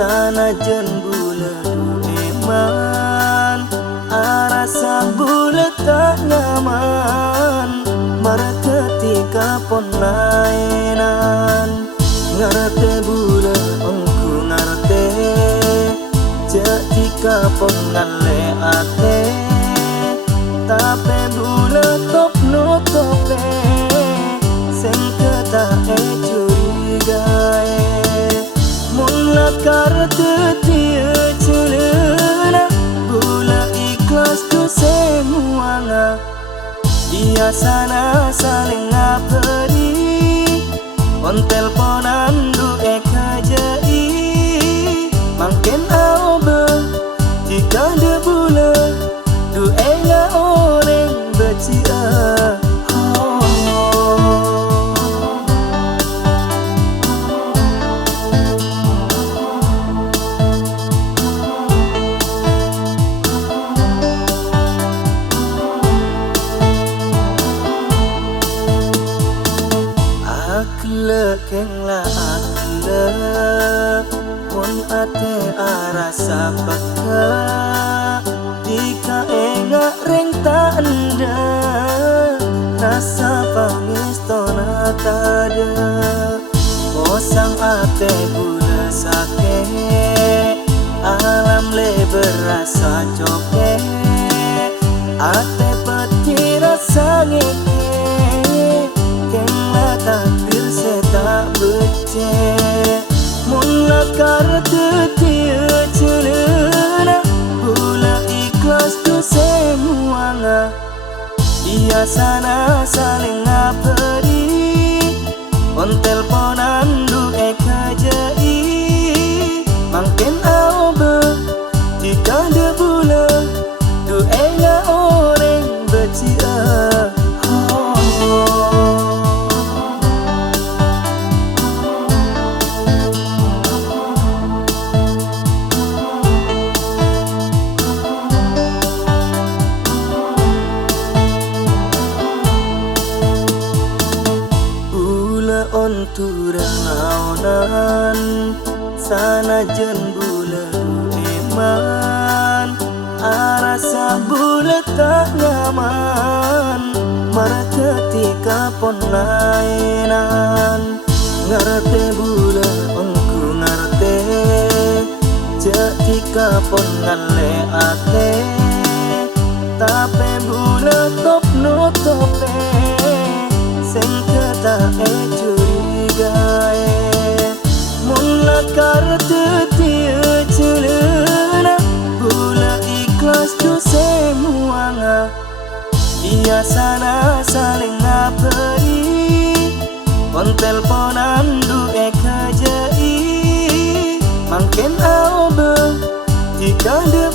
Sanajan bulan eman arasa bulan tak nyaman marah ketika pon lainan ngarate bulan engku ngarate ketika pon ngale ate tapi bulan top no tope sing kata curigae mula kartu tia celana bula ikhlas tu semuanya dia sana saling ngabari on teleponan du ekajai mungkin aoba jika de bula du enya orang becia Keng la akle mon ate arasa peka jika enggak reng tanda rasa pangistona tada posang ate gula sake alam le berasa coke ate peti rasa ngeke keng la takdir tak bece mula kartu tia celana bula ikhlas tu semuanya dia sana saling ngabari on teleponan du ekajai mungkin aoba jika de bula du enya orang becia on turang aonan sanajan bulan eman arasa bulan tak nyaman marah ketika pon lainan ngarate bulan engku ngarate ketika pon ngale ate tapi bulan top no tope sing kata curigae mula kartu tia celana bula ikhlas tu semuanya dia sana saling ngabari on teleponan du ekajai mungkin aoba jika de